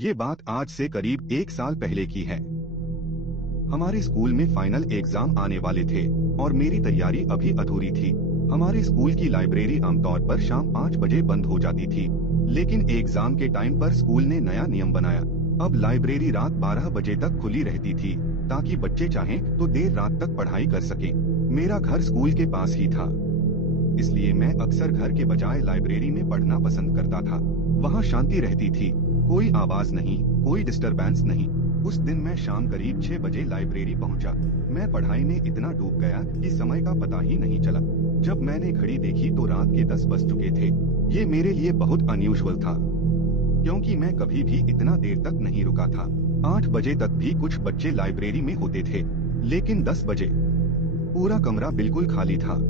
ये बात आज से करीब 1 साल पहले की है। हमारे स्कूल में फाइनल एग्जाम आने वाले थे और मेरी तैयारी अभी अधूरी थी। हमारे स्कूल की लाइब्रेरी आमतौर पर शाम 5 बजे बंद हो जाती थी, लेकिन एग्जाम के टाइम पर स्कूल ने नया नियम बनाया। अब लाइब्रेरी रात 12 बजे तक खुली रहती थी, ताकि बच्चे चाहें तो देर रात तक पढ़ाई कर सकें। मेरा घर स्कूल के पास ही था, इसलिए मैं अक्सर घर के बजाय लाइब्रेरी में पढ़ना पसंद करता था। वहाँ शांति रहती थी, कोई आवाज नहीं, कोई डिस्टरबेंस नहीं। उस दिन मैं शाम करीब 6 बजे लाइब्रेरी पहुंचा। मैं पढ़ाई में इतना डूब गया कि समय का पता ही नहीं चला। जब मैंने घड़ी देखी तो रात के 10 बज चुके थे। ये मेरे लिए बहुत अनयूजुअल था, क्योंकि मैं कभी भी इतना देर तक नहीं रुका था। 8 बजे तक भी कुछ बच्चे लाइब्रेरी में होते थे, लेकिन 10 बजे पूरा कमरा बिल्कुल खाली था।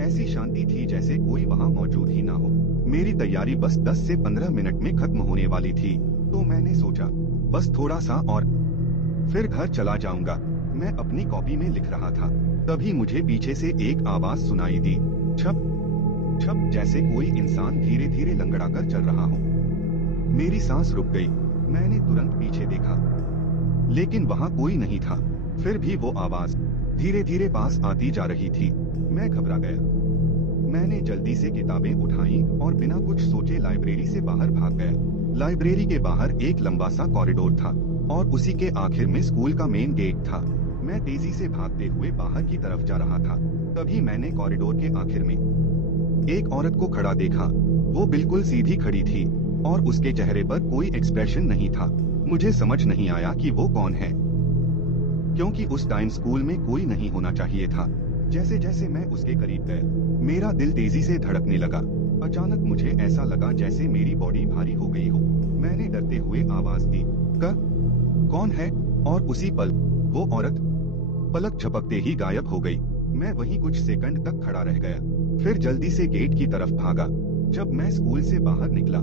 ऐसी शांति थी जैसे कोई वहाँ मौजूद ही ना हो। मेरी तैयारी बस 10 से 15 मिनट में खत्म होने वाली थी, तो मैंने सोचा बस थोड़ा सा और फिर घर चला जाऊंगा। मैं अपनी कॉपी में लिख रहा था, तभी मुझे पीछे से एक आवाज सुनाई दी, छप छप, जैसे कोई इंसान धीरे धीरे लंगड़ा कर चल रहा हो। मेरी सांस रुक गई। मैंने तुरंत पीछे देखा, लेकिन वहाँ कोई नहीं था। फिर भी वो आवाज धीरे धीरे पास आती जा रही थी। मैं घबरा गया। मैंने जल्दी से किताबें उठाई और बिना कुछ सोचे लाइब्रेरी से बाहर भाग गया। लाइब्रेरी के बाहर एक लंबा सा कॉरिडोर था और उसी के आखिर में स्कूल का मेन गेट था। मैं तेजी से भागते हुए बाहर की तरफ जा रहा था। तभी मैंने कॉरिडोर के आखिर में एक औरत को खड़ा देखा। वो बिल्कुल सीधी खड़ी थी और उसके चेहरे पर कोई एक्सप्रेशन नहीं था। मुझे समझ नहीं आया कि वो कौन है, क्योंकि उस टाइम स्कूल में कोई नहीं होना चाहिए था। जैसे जैसे मैं उसके करीब गया, मेरा दिल तेजी से धड़कने लगा। अचानक मुझे ऐसा लगा जैसे मेरी बॉडी भारी हो गई हो। मैंने डरते हुए आवाज दी, कौन है? और उसी पल वो औरत पलक झपकते ही गायब हो गई। मैं वहीं कुछ सेकंड तक खड़ा रह गया, फिर जल्दी से गेट की तरफ भागा। जब मैं स्कूल से बाहर निकला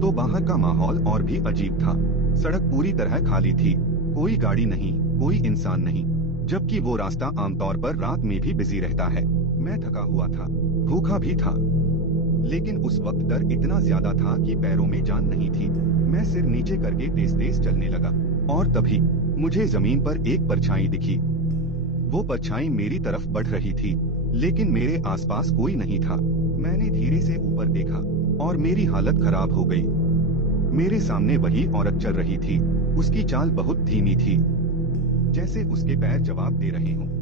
तो बाहर का माहौल और भी अजीब था। सड़क पूरी तरह खाली थी, कोई गाड़ी नहीं, कोई इंसान नहीं, जबकि वो रास्ता आमतौर पर रात में भी बिजी रहता है। मैं थका हुआ था, भूखा भी था, लेकिन उस वक्त डर इतना ज्यादा था कि पैरों में जान नहीं थी। मैं सिर नीचे करके तेज तेज चलने लगा और तभी मुझे जमीन पर एक परछाई दिखी। वो परछाई मेरी तरफ बढ़ रही थी, लेकिन मेरे आसपास कोई नहीं था। मैंने धीरे से ऊपर देखा और मेरी हालत खराब हो गई। मेरे सामने वही औरत चल रही थी। उसकी चाल बहुत धीमी थी, जैसे उसके पैर जवाब दे रहे हों।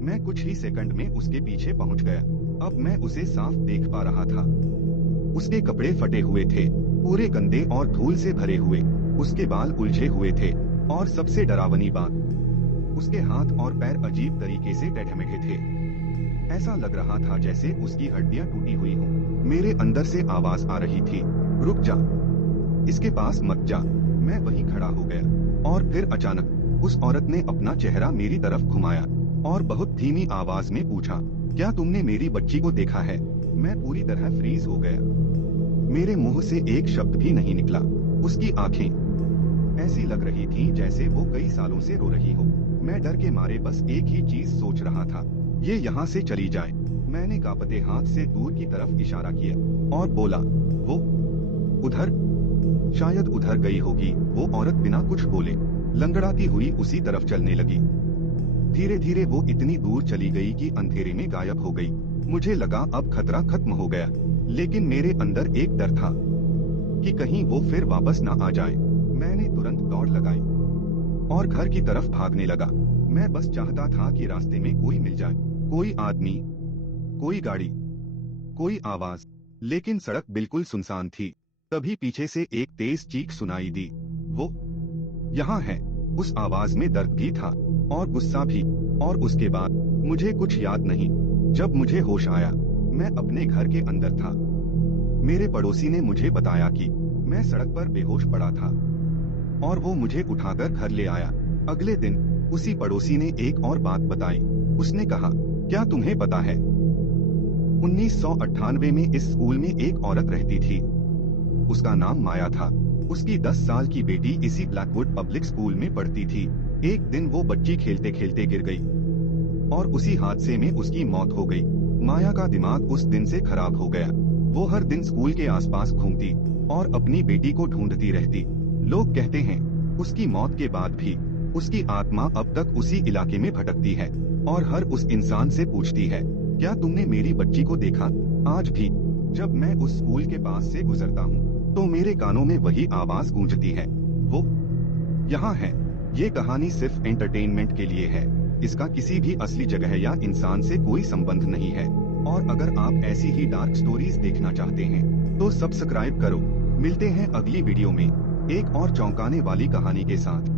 मैं कुछ ही सेकंड में उसके पीछे पहुंच गया। अब मैं उसे साफ देख पा रहा था। उसके कपड़े फटे हुए थे, पूरे गंदे और धूल से भरे हुए। उसके बाल उलझे हुए थे और सबसे डरावनी बात, उसके हाथ और पैर अजीब तरीके से टेढ़े-मेढ़े थे। ऐसा लग रहा था जैसे उसकी हड्डियां टूटी हुई हों। मेरे अंदर से आवाज आ रही थी, रुक जा, इसके पास मत जा। मैं वहीं खड़ा हो गया और फिर अचानक उस औरत ने अपना चेहरा मेरी तरफ घुमाया और बहुत धीमी आवाज में पूछा, क्या तुमने मेरी बच्ची को देखा है? मैं पूरी तरह फ्रीज हो गया। मेरे मुंह से एक शब्द भी नहीं निकला। उसकी आंखें ऐसी लग रही थीं जैसे वो कई सालों से रो रही हो। मैं डर के मारे बस एक ही चीज सोच रहा था, ये यहाँ से चली जाए। मैंने कांपते हाथ से दूर की तरफ इशारा किया और बोला, वो उधर, शायद उधर गई होगी। वो औरत बिना कुछ बोले लंगड़ाती हुई उसी तरफ चलने लगी। धीरे धीरे वो इतनी दूर चली गई कि अंधेरे में गायब हो गई। मुझे लगा अब खतरा खत्म हो गया, लेकिन मेरे अंदर एक डर था कि कहीं वो फिर वापस ना आ जाए। मैंने तुरंत दौड़ लगाई और घर की तरफ भागने लगा। मैं बस चाहता था कि रास्ते में कोई मिल जाए, कोई आदमी, कोई गाड़ी, कोई आवाज, लेकिन सड़क बिल्कुल सुनसान थी। तभी पीछे से एक तेज चीख सुनाई दी, वो यहाँ है। उस आवाज में दर्द भी था और गुस्सा भी। और उसके बाद मुझे कुछ याद नहीं। जब मुझे होश आया, मैं अपने घर के अंदर था। मेरे पड़ोसी ने मुझे बताया कि मैं सड़क पर बेहोश पड़ा था और वो मुझे उठाकर घर ले आया। अगले दिन उसी पड़ोसी ने एक और बात बताई। उसने कहा, क्या तुम्हें पता है, 1998 में इस स्कूल में एक औरत रहती थी। उसका नाम माया था। उसकी 10 साल की बेटी इसी ब्लैकवुड पब्लिक स्कूल में पढ़ती थी। एक दिन वो बच्ची खेलते खेलते गिर गई और उसी हादसे में उसकी मौत हो गई। माया का दिमाग उस दिन से खराब हो गया। वो हर दिन स्कूल के आसपास घूमती और अपनी बेटी को ढूंढती रहती। लोग कहते हैं उसकी मौत के बाद भी उसकी आत्मा अब तक उसी इलाके में भटकती है और हर उस इंसान से पूछती है, क्या तुमने मेरी बच्ची को देखा? आज भी जब मैं उस स्कूल के पास से गुजरता हूँ तो मेरे कानों में वही आवाज गूंजती है, वो यहाँ है। ये कहानी सिर्फ एंटरटेनमेंट के लिए है। इसका किसी भी असली जगह या इंसान से कोई संबंध नहीं है। और अगर आप ऐसी ही डार्क स्टोरीज देखना चाहते हैं तो सब्सक्राइब करो। मिलते हैं अगली वीडियो में एक और चौंकाने वाली कहानी के साथ।